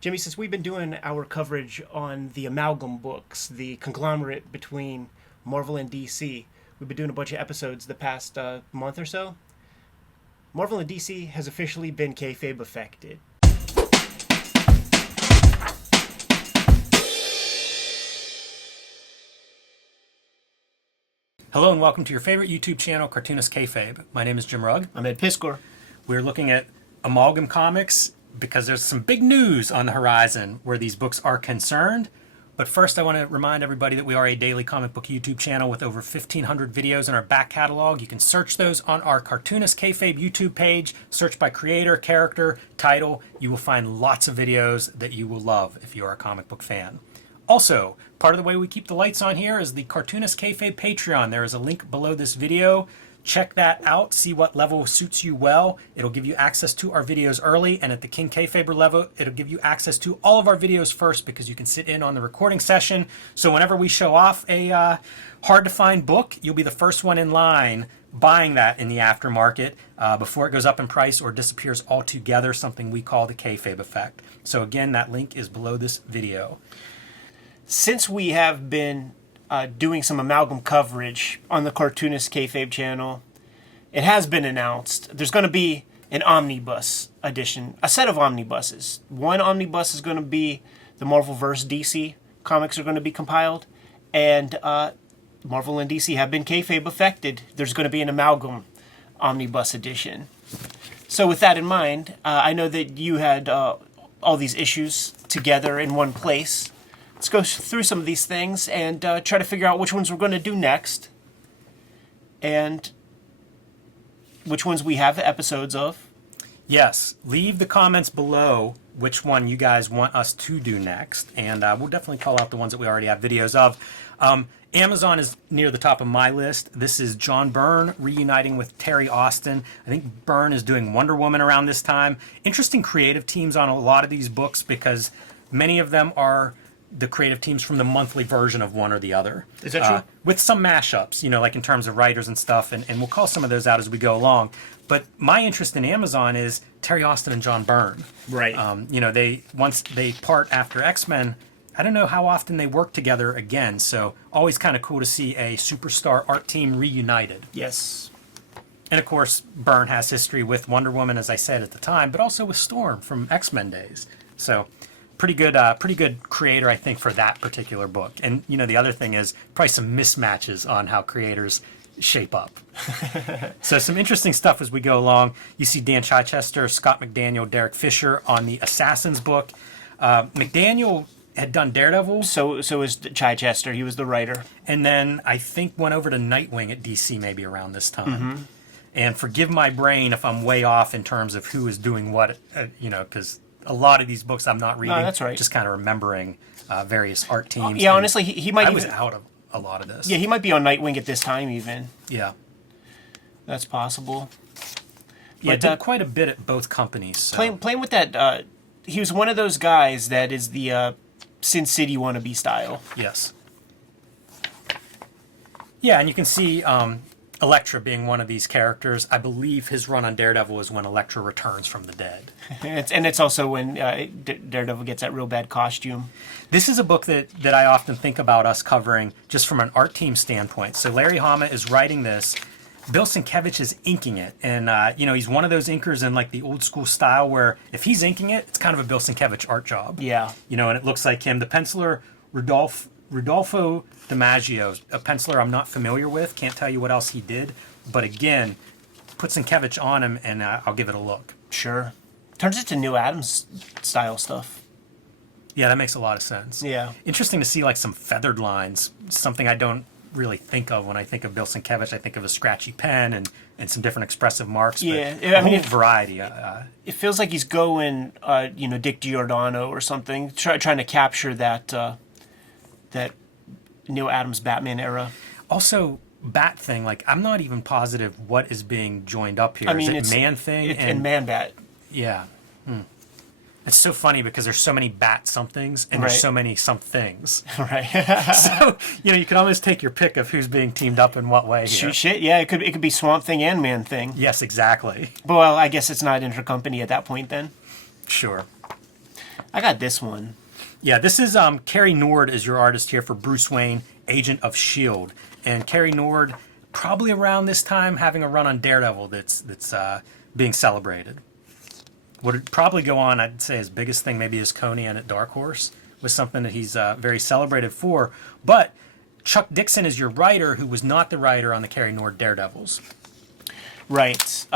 Jimmy, since we've been doing our coverage on the Amalgam books, the conglomerate between Marvel and DC, we've been doing a bunch of episodes the past month or so. Marvel and DC has officially been kayfabe affected. Hello and welcome to your favorite YouTube channel, Cartoonist Kayfabe. My name is Jim Rugg. I'm Ed Piskor. We're looking at Amalgam Comics because there's some big news on the horizon where these books are concerned. But first, I want to remind everybody that we are a daily comic book YouTube channel with over 1,500 videos in our back catalog. You can search those on our Cartoonist Kayfabe YouTube page. Search by creator, character, title. You will find lots of videos that you will love if you are a comic book fan. Also, part of the way we keep the lights on here is the Cartoonist Kayfabe Patreon. There is a link below this video. Check that out. See what level suits you well. It'll give you access to our videos early, and at the King Kayfaber level, it'll give you access to all of our videos first because you can sit in on the recording session. So whenever we show off a hard-to-find book, you'll be the first one in line buying that in the aftermarket before it goes up in price or disappears altogether, something we call the Kayfabe effect. So again, that link is below this video. Since we have been doing some Amalgam coverage on the Cartoonist Kayfabe channel, it has been announced there's going to be an omnibus edition, a set of omnibuses. One omnibus is going to be the Marvel vs. DC comics are going to be compiled, and Marvel and DC have been kayfabe affected. There's going to be an Amalgam omnibus edition. So with that in mind, I know that you had all these issues together in one place. Let's go through some of these things and try to figure out which ones we're going to do next and which ones we have episodes of. Yes, leave the comments below which one you guys want us to do next, and we'll definitely call out the ones that we already have videos of. Amazon is near the top of my list. This is John Byrne reuniting with Terry Austin. I think Byrne is doing Wonder Woman around this time. Interesting creative teams on a lot of these books because many of them are the creative teams from the monthly version of one or the other. Is that true? With some mashups, you know, like in terms of writers and stuff, and we'll call some of those out as we go along. But my interest in Amazon is Terry Austin and John Byrne. Right. You know, once they part after X-Men, I don't know how often they work together again, so always kind of cool to see a superstar art team reunited. Yes. And of course, Byrne has history with Wonder Woman, as I said at the time, but also with Storm from X-Men days. So pretty good creator, I think, for that particular book. And, you know, the other thing is probably some mismatches on how creators shape up. So some interesting stuff as we go along. You see Dan Chichester, Scott McDaniel, Derek Fisher on the Assassins book. McDaniel had done Daredevil. So was Chichester. He was the writer. And then I think went over to Nightwing at DC maybe around this time. Mm-hmm. And forgive my brain if I'm way off in terms of who is doing what, you know, because a lot of these books I'm not reading. No, that's right. Just kind of remembering various art teams. Yeah, honestly, he might. I was out of a lot of this. Yeah, he might be on Nightwing at this time, even. Yeah, that's possible. Yeah, but, did quite a bit at both companies. So. Playing with that, he was one of those guys that is the Sin City wannabe style. Yes. Yeah, and you can see Elektra being one of these characters. I believe his run on Daredevil is when Elektra returns from the dead. And it's also when Daredevil gets that real bad costume. This is a book that I often think about us covering just from an art team standpoint. So Larry Hama is writing this. Bill Sienkiewicz is inking it. And, you know, he's one of those inkers in, like, the old school style where if he's inking it, it's kind of a Bill Sienkiewicz art job. Yeah. You know, and it looks like him. The penciler, Rodolfo DiMaggio, a penciler I'm not familiar with. Can't tell you what else he did. But again, put Sienkiewicz on him, and I'll give it a look. Sure. Turns it to Neil Adams style stuff. Yeah, that makes a lot of sense. Yeah. Interesting to see, like, some feathered lines, something I don't really think of when I think of Bill Sienkiewicz. I think of a scratchy pen and some different expressive marks. Yeah. But I mean, variety. It feels like he's going, you know, Dick Giordano or something, trying to capture that that Neil Adams Batman era. Also, Bat Thing, like, I'm not even positive what is being joined up here. I mean, is it Man Thing? And Man Bat. Yeah. It's so funny because there's so many bat somethings and there's so many somethings. Right. So, you know, you can almost take your pick of who's being teamed up in what way here. Shit, yeah, it could be Swamp Thing and Man Thing. Yes, exactly. Well, I guess it's not intercompany at that point then. Sure. I got this one. Yeah, this is Carrie Nord is your artist here for Bruce Wayne, Agent of S.H.I.E.L.D. And Carrie Nord, probably around this time, having a run on Daredevil that's being celebrated. Would probably go on, I'd say his biggest thing maybe is Conan at Dark Horse, was something that he's very celebrated for. But Chuck Dixon is your writer, who was not the writer on the Carrie Nord Daredevils. Right.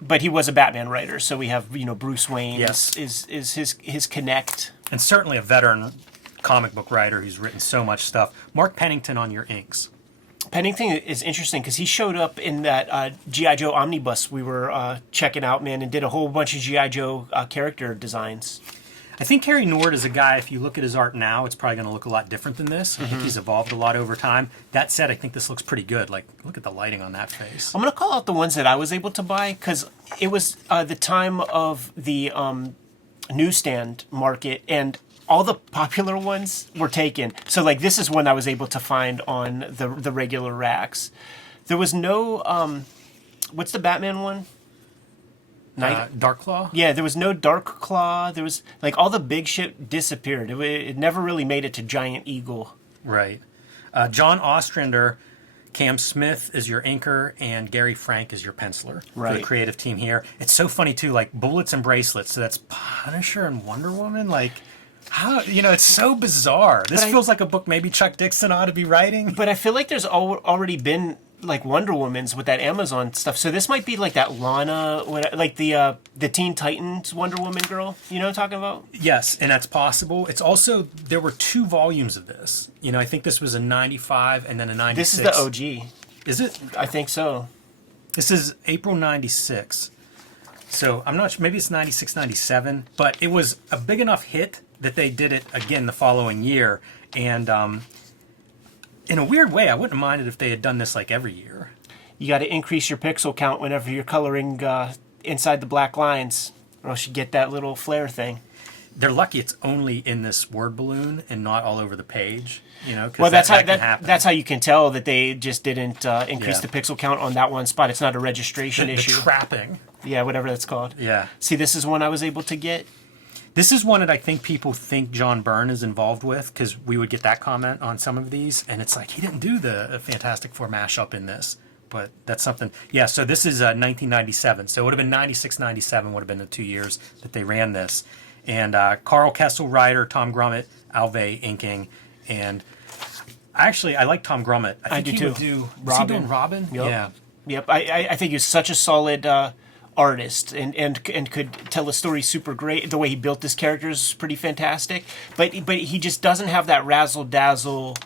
But he was a Batman writer, so we have, Bruce Wayne Yes. is his connect. And certainly a veteran comic book writer who's written so much stuff. Mark Pennington on your inks. Pennington is interesting because he showed up in that G.I. Joe omnibus we were checking out, man, and did a whole bunch of G.I. Joe character designs. I think Carrie Nord is a guy, if you look at his art now, it's probably going to look a lot different than this. I think he's evolved a lot over time. That said, I think this looks pretty good. Like, look at the lighting on that face. I'm going to call out the ones that I was able to buy because it was the time of the newsstand market, and all the popular ones were taken. So, like, this is one I was able to find on the regular racks. There was no, what's the Batman one? Dark Claw? Yeah, there was no Dark Claw. There was, like, all the big shit disappeared. It never really made it to Giant Eagle. Right. John Ostrander, Cam Smith is your inker, and Gary Frank is your penciler for the Right. creative team here. It's so funny, too, like, Bullets and Bracelets. So that's Punisher and Wonder Woman. Like, how, it's so bizarre. This feels like a book maybe Chuck Dixon ought to be writing. But I feel like there's already been, like, Wonder Woman's with that Amazon stuff. So this might be like that Lana, like the Teen Titans Wonder Woman girl. You know what I'm talking about? Yes, and that's possible. It's also, there were 2 volumes of this. I think this was a 95 and then a 96. This is the OG. Is it? I think so. This is April 96. So I'm not sure, maybe it's 96, 97, but it was a big enough hit that they did it again the following year. And in a weird way, I wouldn't mind it if they had done this like every year. You got to increase your pixel count whenever you're coloring inside the black lines, or else you get that little flare thing. They're lucky it's only in this word balloon and not all over the page. 'Cause Well, that can happen. that's how you can tell that they just didn't increase Yeah. the pixel count on that one spot. It's not a registration the issue. trapping. Yeah, whatever that's called. Yeah. See, this is one I was able to get. This is one that I think people think John Byrne is involved with, because we would get that comment on some of these, and it's like, he didn't do the Fantastic Four mashup in this, but that's something. Yeah, so this is 1997, so it would have been 96, 97 would have been the 2 years that they ran this. And Carl Kessel, writer, Tom Grummett, Alvey inking, and actually, I like Tom Grummett. I think do he too. would do Robin. Was he doing Robin? Yep. Yeah. Yep, I think he's such a solid artist and could tell a story super great. The way he built this character is pretty fantastic. But he just doesn't have that razzle dazzle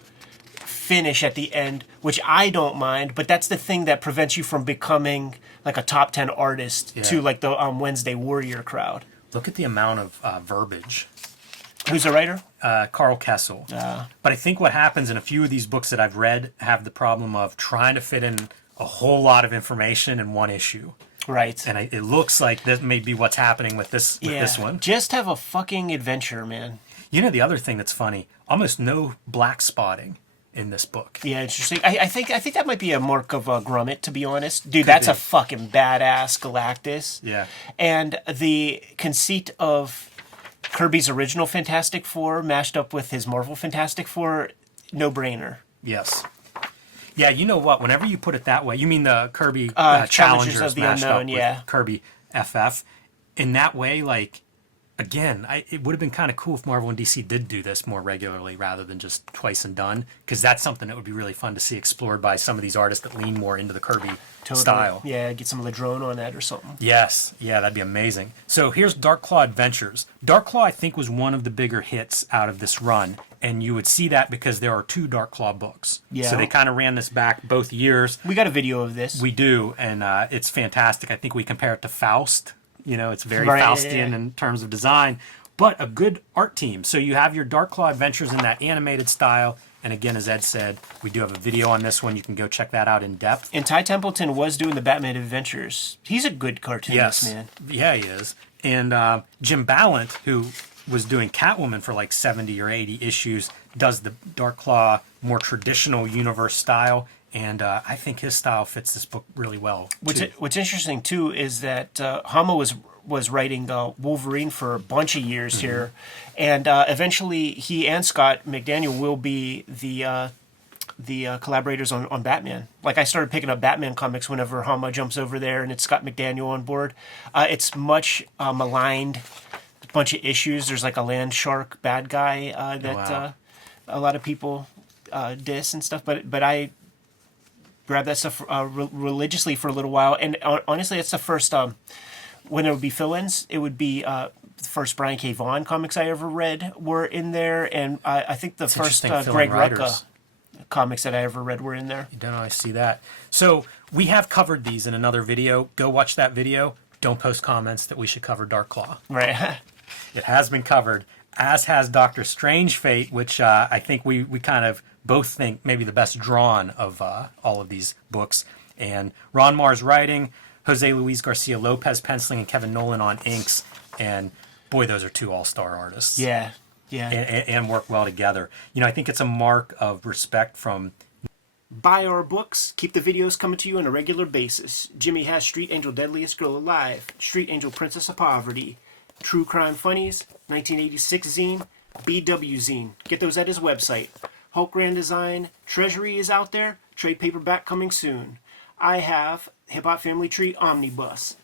finish at the end, which I don't mind. But that's the thing that prevents you from becoming like a top 10 artist to like the Wednesday Warrior crowd. Look at the amount of verbiage. Who's the writer? Carl Kessel. But I think what happens in a few of these books that I've read have the problem of trying to fit in a whole lot of information in one issue. Right. And it looks like that may be what's happening with this one. Just have a fucking adventure, man. The other thing that's funny, almost no black spotting in this book. Yeah, interesting. I think that might be a mark of Grummett, to be honest. Dude, that's a fucking badass Galactus. Yeah. And the conceit of Kirby's original Fantastic Four mashed up with his Marvel Fantastic Four, no-brainer. Yes. Yeah, you know what? Whenever you put it that way, you mean the Kirby Challengers of the mashed Unknown, up yeah. with Kirby FF. In that way, like, again, it would have been kind of cool if Marvel and DC did do this more regularly rather than just twice and done, because that's something that would be really fun to see explored by some of these artists that lean more into the Kirby style. Yeah, get some Ladrone on that or something. Yes, yeah, that'd be amazing. So here's Dark Claw Adventures. Dark Claw, I think, was one of the bigger hits out of this run, and you would see that because there are 2 Dark Claw books. Yeah. So they kind of ran this back both years. We got a video of this. We do, and it's fantastic. I think we compare it to Faust. It's very Right, Faustian yeah. in terms of design, but a good art team. So you have your Dark Claw Adventures in that animated style. And again, as Ed said, we do have a video on this one. You can go check that out in depth. And Ty Templeton was doing the Batman Adventures. He's a good cartoonist, man. Yeah, he is. And Jim Ballant, who was doing Catwoman for like 70 or 80 issues, does the Dark Claw more traditional universe style. And I think his style fits this book really well. What's interesting, too, is that Hama was was writing Wolverine for a bunch of years here, and eventually he and Scott McDaniel will be the collaborators on Batman. Like, I started picking up Batman comics whenever Hama jumps over there and it's Scott McDaniel on board. It's much maligned, a bunch of issues. There's like a land shark bad guy that a lot of people diss and stuff, but I grabbed that stuff religiously for a little while, and honestly, it's the first when there would be fill-ins, it would be the first Brian K. Vaughan comics I ever read were in there, and I think the first Greg Rucka comics that I ever read were in there. You don't always see that. So we have covered these in another video. Go watch that video. Don't post comments that we should cover Dark Claw. Right. It has been covered, as has Doctor Strange Fate, which I think we kind of both think maybe the best drawn of all of these books. And Ron Marr's writing, Jose Luis Garcia Lopez penciling, and Kevin Nolan on inks. And boy, those are two all-star artists. Yeah. And work well together. I think it's a mark of respect from... Buy our books. Keep the videos coming to you on a regular basis. Jimmy has Street Angel Deadliest Girl Alive, Street Angel Princess of Poverty, True Crime Funnies, 1986 zine, BW zine. Get those at his website. Hulk Grand Design, Treasury is out there. Trade paperback coming soon. I have Hip Hop Family Tree Omnibus.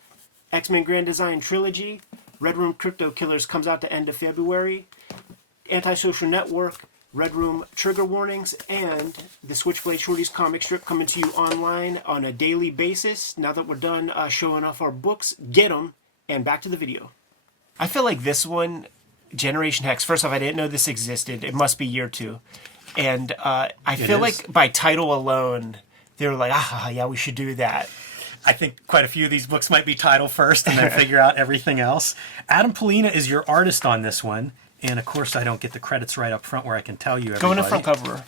X-Men Grand Design Trilogy. Red Room Crypto Killers comes out the end of February. Antisocial Network, Red Room Trigger Warnings, and the Switchblade Shorties comic strip coming to you online on a daily basis. Now that we're done showing off our books, get them, and back to the video. I feel like this one, Generation Hex, first off, I didn't know this existed. It must be year 2. And I feel like by title alone, they were like, yeah, we should do that. I think quite a few of these books might be title first and then figure out everything else. Adam Polina is your artist on this one. And, of course, I don't get the credits right up front where I can tell you everybody. Go in the front cover.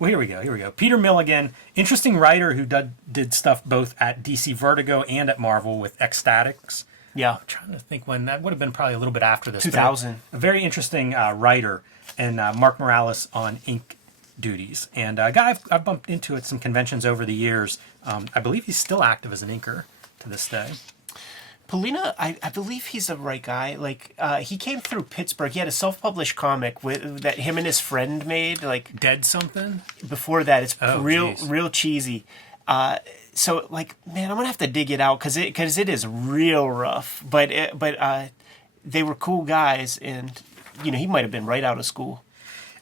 Well, here we go. Peter Milligan, interesting writer who did stuff both at DC Vertigo and at Marvel with Ecstatics. Yeah. I'm trying to think when. That would have been probably a little bit after this. 2000. A very interesting writer. And Mark Morales on ink duties. And a guy I've bumped into at some conventions over the years. I believe he's still active as an inker to this day. Polina, I believe he's the right guy. Like, he came through Pittsburgh. He had a self-published comic that him and his friend made. Like, Dead something? Before that, it's real cheesy. So, like, man, I'm gonna have to dig it out because it is real rough. But they were cool guys, and he might have been right out of school.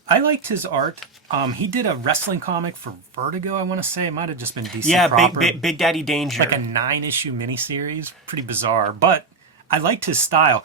I liked his art. He did a wrestling comic for Vertigo, I want to say. It might have just been DC proper. Big Daddy Danger. Like a 9-issue miniseries. Pretty bizarre. But I liked his style.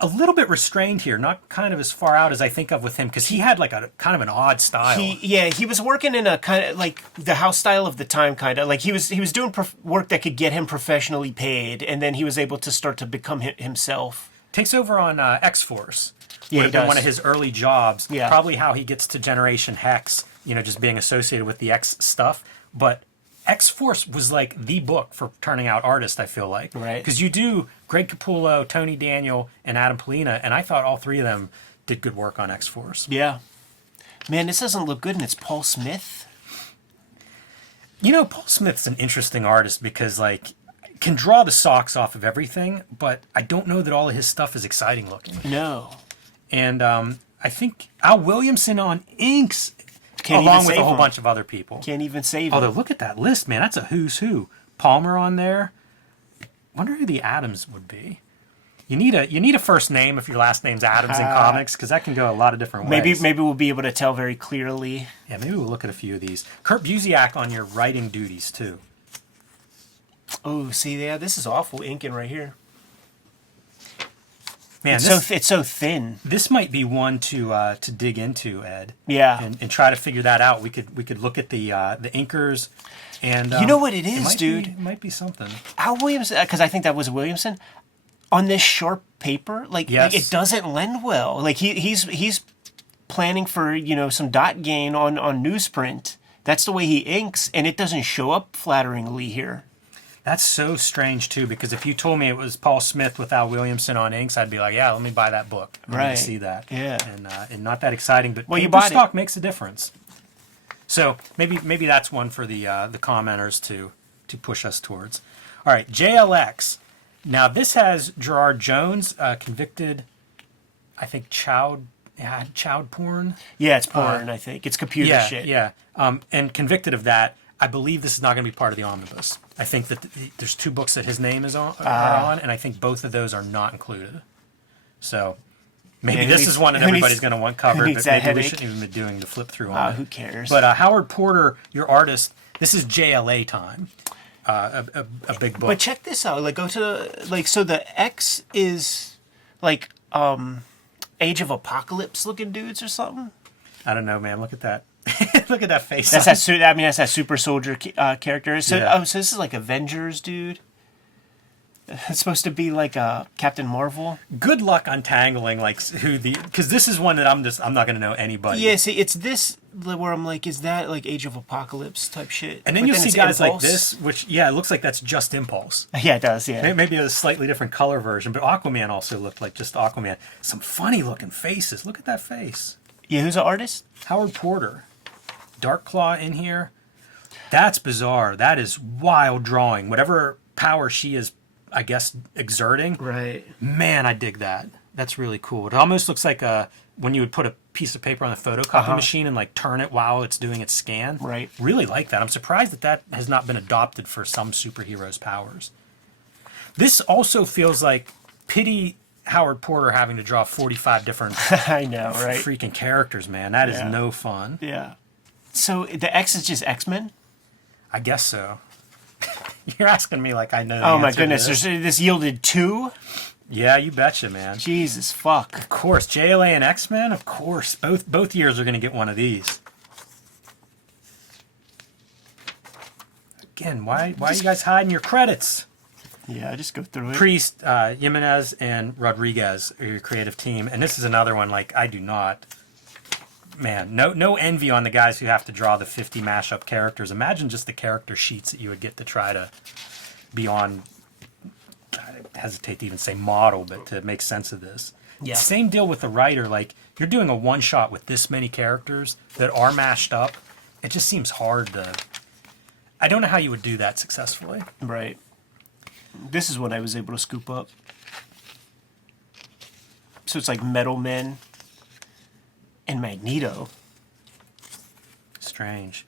A little bit restrained here, not kind of as far out as I think of with him, because he had like a kind of an odd style. He was working in a kind of like the house style of the time, kind of. Like he was doing work that could get him professionally paid, and then he was able to start to become himself. Takes over on X-Force. Yeah, would have been one of his early jobs. Yeah. Probably how he gets to Generation Hex, just being associated with the X stuff. But X-Force was like the book for turning out artists, I feel like. Right. Because you do Greg Capullo, Tony Daniel, and Adam Polina, and I thought all three of them did good work on X-Force. Yeah. Man, this doesn't look good, and it's Paul Smith. Paul Smith's an interesting artist because, like, can draw the socks off of everything, but I don't know that all of his stuff is exciting looking. No. And I think Al Williamson on inks, along with a whole bunch of other people. Can't even save him. Although, look at that list, man. That's a who's who. Palmer on there. Wonder who the Adams would be. You need a first name if your last name's Adams in comics, because that can go a lot of different ways. Maybe we'll be able to tell very clearly. Yeah, maybe we'll look at a few of these. Kurt Busiek on your writing duties, too. Oh, see, yeah, this is awful inking right here. Man, it's so thin. This might be one to dig into, Ed. Yeah, and try to figure that out. We could look at the inkers, and you know what it is, dude? It might be something. Al Williamson, because I think that was Williamson on this sharp paper. Like it doesn't lend well. Like he's planning for some dot gain on newsprint. That's the way he inks, and it doesn't show up flatteringly here. That's so strange, too, because if you told me it was Paul Smith with Al Williamson on inks, I'd be like, yeah, let me buy that book. I want to see that. Yeah. And not that exciting, but paper stock makes a difference. So maybe that's one for the commenters to push us towards. All right, JLX. Now this has Gerard Jones, convicted, I think, child porn. Yeah, it's porn, I think. It's computer shit. Yeah. And convicted of that. I believe this is not going to be part of the omnibus. I think that there's 2 books that his name is on, and I think both of those are not included. So maybe this is one that everybody's going to want covered, but maybe we shouldn't even be doing the flip through on it. Who cares? But Howard Porter, your artist, this is JLA time. A big book. But check this out. Like, go to the, like, so the X is like Age of Apocalypse looking dudes or something. I don't know, man. Look at that. Look at that face. That's that's super soldier character. So so this is like Avengers, dude. It's supposed to be like Captain Marvel. Good luck untangling because this is one that I'm not going to know anybody. Yeah, see, it's this where I'm like, is that like Age of Apocalypse type shit? And then you'll see guys like this, which it looks like that's just Impulse. Yeah, it does. Yeah, maybe a slightly different color version, but Aquaman also looked like just Aquaman. Some funny looking faces. Look at that face. Yeah, who's the artist? Howard Porter. Dark Claw in here. That's bizarre. That is wild drawing. Whatever power she is, I guess, exerting. Right. Man, I dig that. That's really cool. It almost looks like when you would put a piece of paper on a photocopy machine and like turn it while it's doing its scan. Right. Really like that. I'm surprised that has not been adopted for some superheroes' powers. This also feels like pity Howard Porter having to draw 45 different I know, right? freaking characters, man. That is no fun. Yeah. So the X is just X-Men? I guess so. You're asking me like I know the Oh my answer to goodness, this yielded 2? Yeah, you betcha, man. Jesus fuck. Of course, JLA and X-Men, of course. Both years are going to get one of these. Again, why are you guys hiding your credits? Yeah, just go through it. Priest, Jimenez, and Rodriguez are your creative team. And this is another one, like, I do not... Man, no envy on the guys who have to draw the 50 mashup characters. Imagine just the character sheets that you would get to try to be on... I hesitate to even say model, but to make sense of this. Yeah. Same deal with the writer. Like, you're doing a one-shot with this many characters that are mashed up. It just seems hard to... I don't know how you would do that successfully. Right. This is what I was able to scoop up. So it's like Metal Men and Magneto. Strange.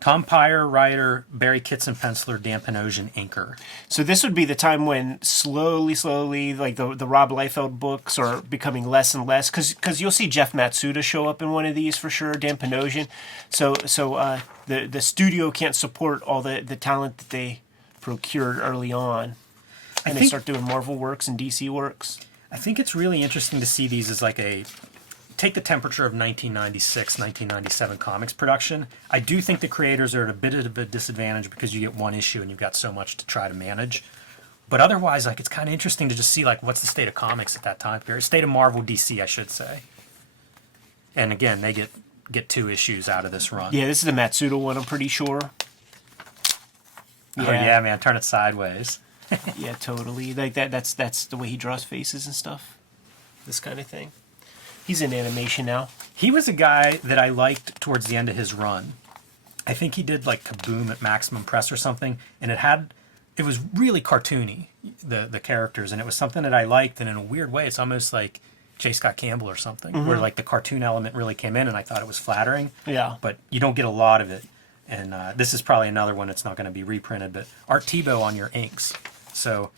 Tom Pyre, writer, Barry Kitson, penciler, Dan Panosian, inker. So this would be the time when slowly, like the Rob Liefeld books are becoming less and less, because you'll see Jeff Matsuda show up in one of these for sure, Dan Panosian. So the studio can't support all the talent that they procured early on, and they start doing Marvel works and DC works. I think it's really interesting to see these as like take the temperature of 1996, 1997 comics production. I do think the creators are at a bit of a disadvantage because you get one issue and you've got so much to try to manage. But otherwise, like, it's kind of interesting to just see, like, what's the state of comics at that time period. State of Marvel, DC, I should say. And again, they get 2 issues out of this run. Yeah, this is the Matsuda one, I'm pretty sure. Yeah. Oh, yeah, man, turn it sideways. Yeah, totally. Like that's the way he draws faces and stuff. This kind of thing. He's in animation now. He was a guy that I liked towards the end of his run. I think he did like Kaboom at Maximum Press or something, and it was really cartoony, the characters, and it was something that I liked, and in a weird way, it's almost like J. Scott Campbell or something, where like the cartoon element really came in, and I thought it was flattering. Yeah. But you don't get a lot of it, and this is probably another one that's not going to be reprinted, but Art Tebow on your inks. So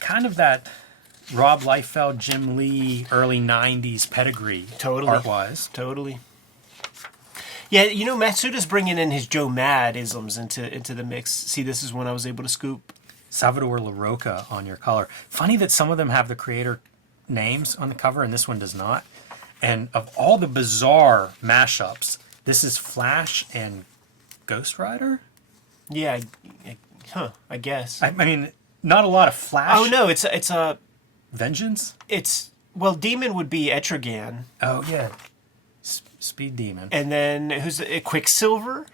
kind of that Rob Liefeld, Jim Lee, early 90s pedigree, totally, art-wise. Totally. Yeah, you know, Matsuda's bringing in his Joe Mad isms into the mix. See, this is one I was able to scoop. Salvador LaRocca on your color. Funny that some of them have the creator names on the cover and this one does not. And of all the bizarre mashups, this is Flash and Ghost Rider? Yeah, I guess. I mean, not a lot of Flash. Oh, no, it's a... Vengeance? Well, Demon would be Etrigan. Oh, yeah. Speed Demon. And then, who's Quicksilver?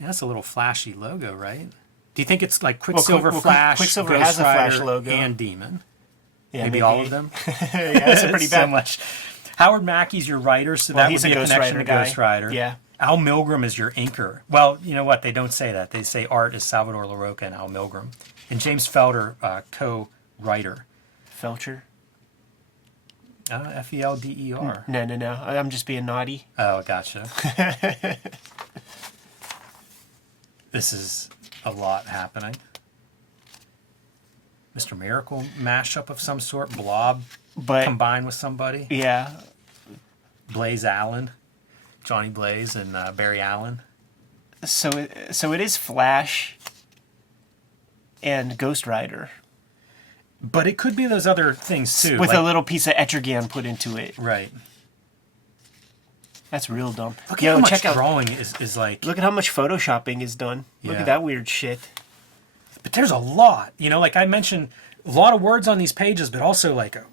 Yeah, that's a little flashy logo, right? Do you think it's like Quicksilver, Flash, Quicksilver Ghost has a Rider, Flash logo. and Demon? Yeah, maybe all of them? Yeah, that's a pretty so bad... much. Howard Mackey's your writer, so that he's would be a Ghost connection Rider to guy. Ghost Rider. Yeah. Al Milgram is your inker. Well, you know what? They don't say that. They say art is Salvador LaRocca and Al Milgram. And James Felder, co-writer. Felcher? Felder. No. I'm just being naughty. Oh, gotcha. This is a lot happening. Mr. Miracle mashup of some sort. Blob combined with somebody. Yeah. Blaze Allen. Johnny Blaze and Barry Allen. So it is Flash and Ghost Rider. But it could be those other things too. With a little piece of Etrigan put into it. Right. That's real dumb. Look at how much drawing is like... Look at how much photoshopping is done. Yeah. Look at that weird shit. But there's a lot. You know, like I mentioned, a lot of words on these pages, but also like a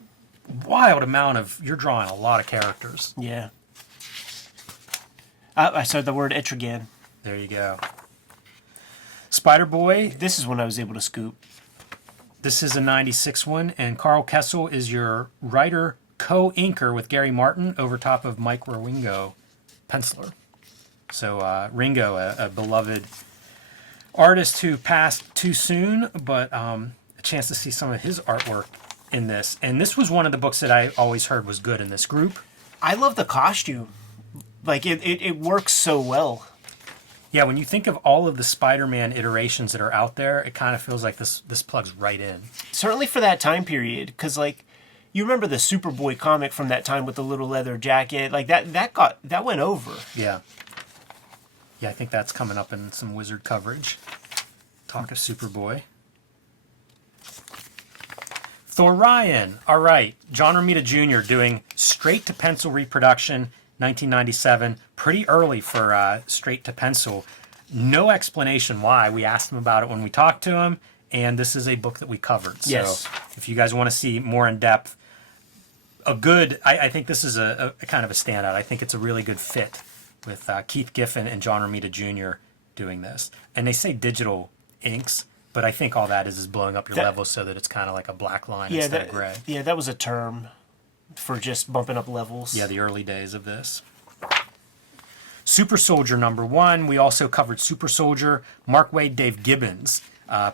wild amount of... You're drawing a lot of characters. Yeah. I saw the word Etrigan. There you go. Spider-Boy. This is one I was able to scoop. This is a 96 one, and Carl Kessel is your writer co-inker with Gary Martin over top of Mike Ringo, penciler. So Ringo, a beloved artist who passed too soon, but a chance to see some of his artwork in this. And this was one of the books that I always heard was good in this group. I love the costume. Like, it works so well. Yeah, when you think of all of the Spider-Man iterations that are out there, it kind of feels like this plugs right in. Certainly for that time period, because, like, you remember the Superboy comic from that time with the little leather jacket? Like, that went over. Yeah. Yeah, I think that's coming up in some Wizard coverage. Talk of Superboy. Thor Ryan. All right. John Romita Jr. doing straight-to-pencil reproduction, 1997. Pretty early for straight-to-pencil. No explanation why. We asked him about it when we talked to him, and this is a book that we covered. Yes. So if you guys want to see more in-depth, I think this is a kind of a standout. I think it's a really good fit with Keith Giffen and John Romita Jr. doing this. And they say digital inks, but I think all that is blowing up your levels so that it's kind of like a black line instead of gray. Yeah, that was a term for just bumping up levels. Yeah, the early days of this. Super Soldier #1. We also covered Super Soldier. Mark Waid, Dave Gibbons.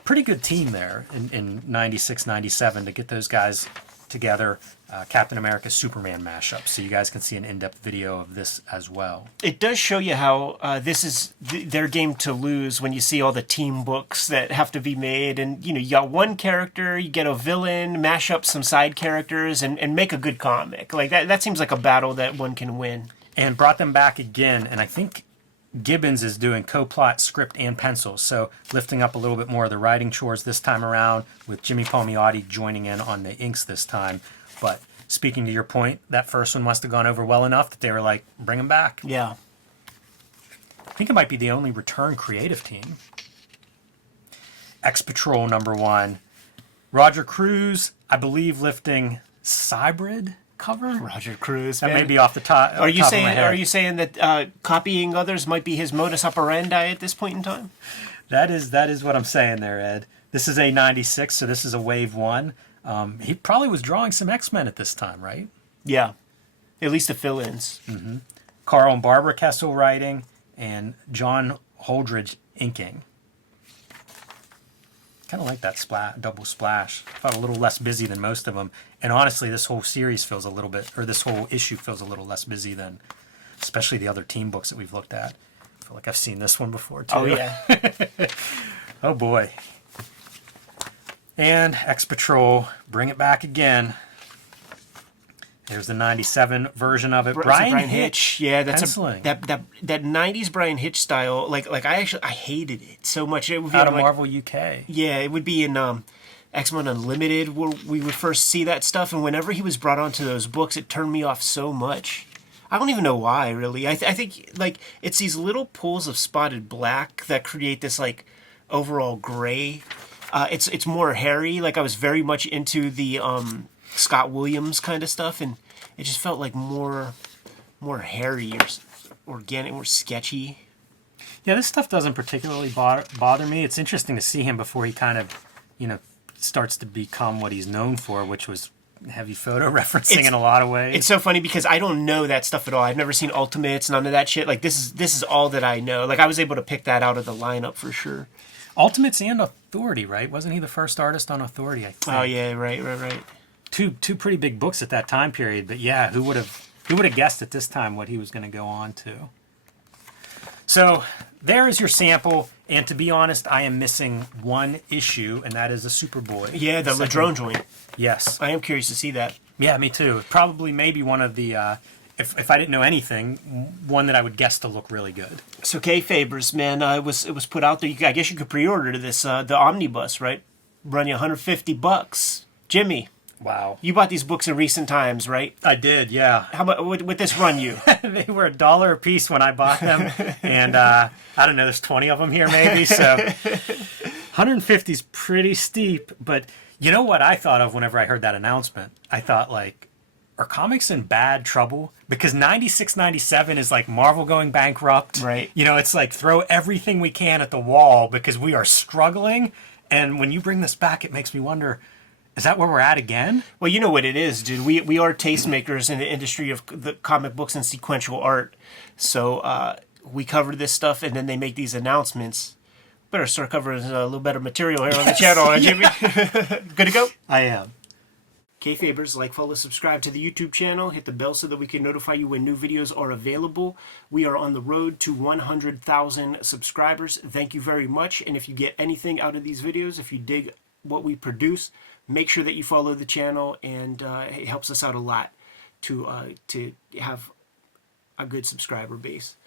Pretty good team there in 96, 97 to get those guys together. Captain America Superman mashup. So you guys can see an in-depth video of this as well. It does show you how this is their game to lose when you see all the team books that have to be made. And, you know, you got one character, you get a villain, mash up some side characters, and make a good comic. Like, that seems like a battle that one can win. And brought them back again. And I think Gibbons is doing co-plot, script, and pencil. So lifting up a little bit more of the writing chores this time around with Jimmy Palmiotti joining in on the inks this time. But speaking to your point, that first one must have gone over well enough that they were like, bring him back. Yeah. I think it might be the only return creative team. X-Patrol #1. Roger Cruz, I believe, lifting Cybrid cover. Roger Cruz. That may be off the top. Are you top of my head. Are you saying that copying others might be his modus operandi at this point in time? That is what I'm saying there, Ed. This is a 96, so this is a wave 1. He probably was drawing some X-Men at this time, right? Yeah, at least the fill-ins. Mm-hmm. Carl and Barbara Kessel writing, and John Holdridge inking. Kind of like that double splash. Felt a little less busy than most of them. And honestly, this whole series feels a little bit, or this whole issue feels a little less busy than, especially the other team books that we've looked at. I feel like I've seen this one before, too. Oh, yeah. Oh, boy. And X-Patrol, bring it back again. There's the 97 version of it. Brian Hitch. Yeah, that's penciling. that 90s Brian Hitch style. Like I hated it so much. It would be out of Marvel UK. Yeah, it would be in X-Men Unlimited where we would first see that stuff. And whenever he was brought onto those books, it turned me off so much. I don't even know why, really. I think like it's these little pools of spotted black that create this like overall gray. It's more hairy. Like I was very much into the Scott Williams kind of stuff, and it just felt like more hairy or organic, more sketchy. Yeah, this stuff doesn't particularly bother me. It's interesting to see him before he kind of, starts to become what he's known for, which was heavy photo referencing in a lot of ways. It's so funny because I don't know that stuff at all. I've never seen Ultimates, none of that shit. Like this is all that I know. Like I was able to pick that out of the lineup for sure. Ultimates and Authority, right? Wasn't he the first artist on Authority, I think? Oh yeah, right. Two pretty big books at that time period, but yeah, who would have guessed at this time what he was going to go on to? So there is your sample, and to be honest, I am missing one issue, and that is a Superboy. Yeah, the Ladrone joint. Yes. I am curious to see that. Yeah, me too. Probably maybe one of the, if I didn't know anything, one that I would guess to look really good. So Kayfabers, man, it was put out there. I guess you could pre-order this, the omnibus, right? Run you $150. Jimmy, Wow. you bought these books in recent times, right? I did, yeah. How about what this run you? They were $1 a piece when I bought them, and I don't know, there's 20 of them here maybe, so 150 is pretty steep. But you know what I thought of whenever I heard that announcement? I thought, like, are comics in bad trouble? Because 96, 97 is like Marvel going bankrupt. Right. You know, it's like throw everything we can at the wall because we are struggling. And when you bring this back, it makes me wonder, is that where we're at again? Well, you know what it is, dude. We are tastemakers in the industry of the comic books and sequential art. So we cover this stuff, and then they make these announcements. Better start covering a little better material here on the channel, huh, Jimmy? Good to go? I am. Kayfabers, like, follow, subscribe to the YouTube channel. Hit the bell so that we can notify you when new videos are available. We are on the road to 100,000 subscribers. Thank you very much. And if you get anything out of these videos, if you dig what we produce, make sure that you follow the channel, and it helps us out a lot to have a good subscriber base.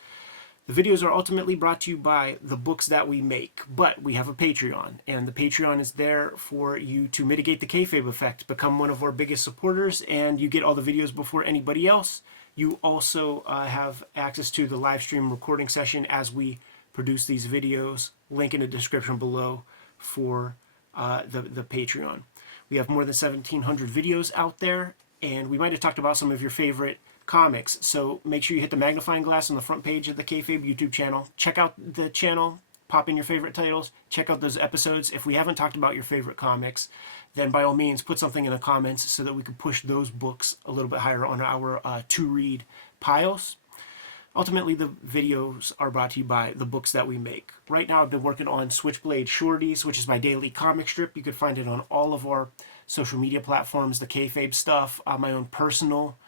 The videos are ultimately brought to you by the books that we make, but we have a Patreon, and the Patreon is there for you to mitigate the kayfabe effect, become one of our biggest supporters, and you get all the videos before anybody else. You also have access to the live stream recording session as we produce these videos. Link in the description below for the Patreon. We have more than 1,700 videos out there, and we might have talked about some of your favorite comics. So make sure you hit the magnifying glass on the front page of the Kayfabe YouTube channel. Check out the channel, pop in your favorite titles, check out those episodes. If we haven't talked about your favorite comics, then by all means put something in the comments so that we can push those books a little bit higher on our to-read piles. Ultimately, the videos are brought to you by the books that we make. Right now, I've been working on Switchblade Shorties, which is my daily comic strip. You can find it on all of our social media platforms, the Kayfabe stuff, my own personal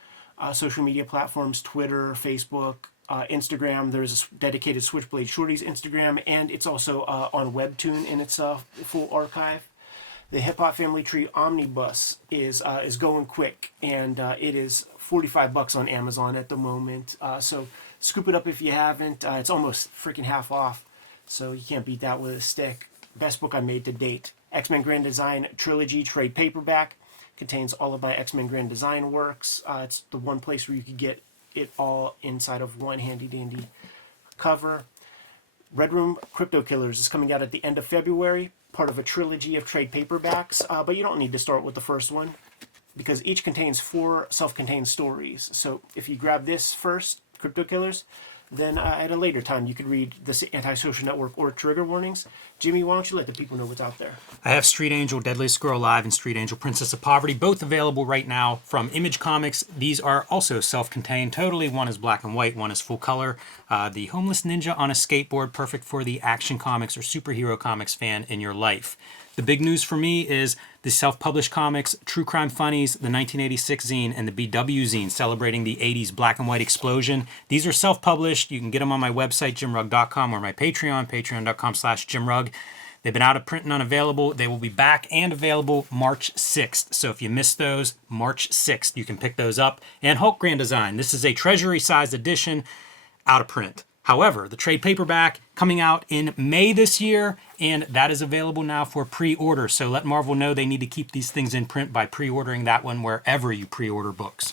social media platforms, Twitter, Facebook, Instagram. There's a dedicated Switchblade Shorties Instagram, and it's also on Webtoon in its full archive. The Hip Hop Family Tree Omnibus is going quick, and it is $45 on Amazon at the moment. So scoop it up if you haven't. It's almost freaking half off, so you can't beat that with a stick. Best book I made to date. X-Men Grand Design Trilogy trade paperback. Contains all of my X-Men Grand Design works. It's the one place where you could get it all inside of one handy-dandy cover. Red Room Crypto Killers is coming out at the end of February, part of a trilogy of trade paperbacks, but you don't need to start with the first one because each contains 4 self-contained stories. So if you grab this first, Crypto Killers, then at a later time you could read the Antisocial Network or Trigger Warnings. Jimmy, why don't you let the people know what's out there? I have Street Angel, Deadliest Girl Alive, and Street Angel, Princess of Poverty, both available right now from Image Comics. These are also self-contained totally. One is black and white, one is full color. The Homeless Ninja on a Skateboard, perfect for the action comics or superhero comics fan in your life. The big news for me is the self-published comics, True Crime Funnies, the 1986 zine, and the BW zine celebrating the 80s black and white explosion. These are self-published. You can get them on my website, jimrugg.com, or my Patreon, patreon.com/jimrugg. They've been out of print and unavailable. They will be back and available March 6th. So if you missed those, March 6th, you can pick those up. And Hulk Grand Design. This is a treasury-sized edition, out of print. However, the trade paperback coming out in May this year, and that is available now for pre-order. So let Marvel know they need to keep these things in print by pre-ordering that one wherever you pre-order books.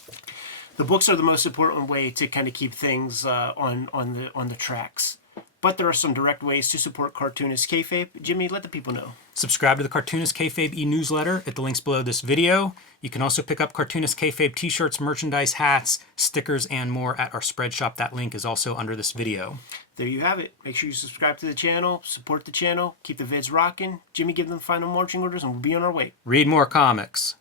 The books are the most important way to kind of keep things on the tracks. But there are some direct ways to support Cartoonist Kayfabe. Jimmy, let the people know. Subscribe to the Cartoonist Kayfabe e-newsletter at the links below this video. You can also pick up Cartoonist Kayfabe t-shirts, merchandise, hats, stickers, and more at our spread shop. That link is also under this video. There you have it. Make sure you subscribe to the channel, support the channel, keep the vids rocking. Jimmy, give them final marching orders, and we'll be on our way. Read more comics.